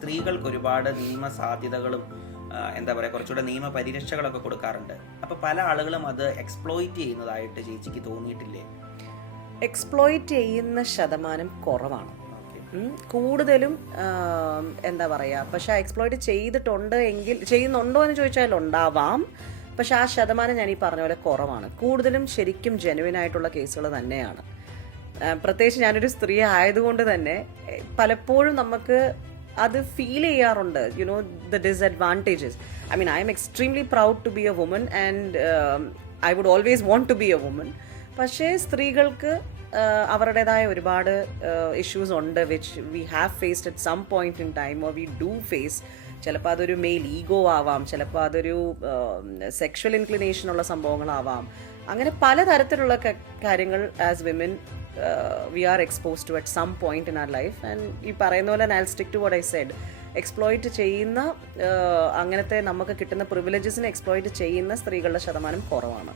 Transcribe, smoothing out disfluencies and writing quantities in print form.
സ്ത്രീകൾക്ക് ഒരുപാട് നിയമ സാധ്യതകളും എന്താ പറയുക കുറച്ചുകൂടെ നിയമ പരിരക്ഷകളൊക്കെ കൊടുക്കാറുണ്ട്. അപ്പോൾ പല ആളുകളും അത് എക്സ്പ്ലോയിറ്റ് ചെയ്യുന്നതായിട്ട് ചേച്ചിക്ക് തോന്നിയിട്ടില്ലേ? എക്സ്പ്ലോയിറ്റ് ചെയ്യുന്ന ശതമാനം കുറവാണ്. കൂടുതലും എന്താ പറയുക, പക്ഷെ എക്സ്പ്ലോയിറ്റ് ചെയ്യുന്നുണ്ടോ എന്ന് ചോദിച്ചാൽ ഉണ്ടാവാം. പക്ഷെ ആ ശതമാനം ഞാൻ ഈ പറഞ്ഞ പോലെ കുറവാണ്. കൂടുതലും ശരിക്കും ജെനുവിൻ ആയിട്ടുള്ള കേസുകൾ തന്നെയാണ്. പ്രത്യേകിച്ച് ഞാനൊരു സ്ത്രീ ആയതുകൊണ്ട് തന്നെ പലപ്പോഴും നമുക്ക് അത് ഫീൽ ചെയ്യാറുണ്ട്, the disadvantages. I mean, I am extremely proud to be a woman and I would always want to be a woman. പക്ഷേ സ്ത്രീകൾക്ക് അവരുടേതായ ഒരുപാട് ഇഷ്യൂസ് ഉണ്ട് which we have faced at some point in time, or we do face. ചിലപ്പോൾ അതൊരു male ego ആവാം, ചിലപ്പോൾ അതൊരു സെക്ഷൽ ഇൻക്ലിനേഷനുള്ള സംഭവങ്ങളാവാം. അങ്ങനെ പലതരത്തിലുള്ള കാര്യങ്ങൾ as women we are exposed to at some point in our life. And ഈ പറയുന്ന പോലെ I'll stick to what I said. Exploit ചെയ്യുന്ന അങ്ങനത്തെ നമുക്ക് കിട്ടുന്ന പ്രിവിലേജസിനെ എക്സ്പ്ലോയിറ്റ് ചെയ്യുന്ന സ്ത്രീകളുടെ ശതമാനം കുറവാണ്.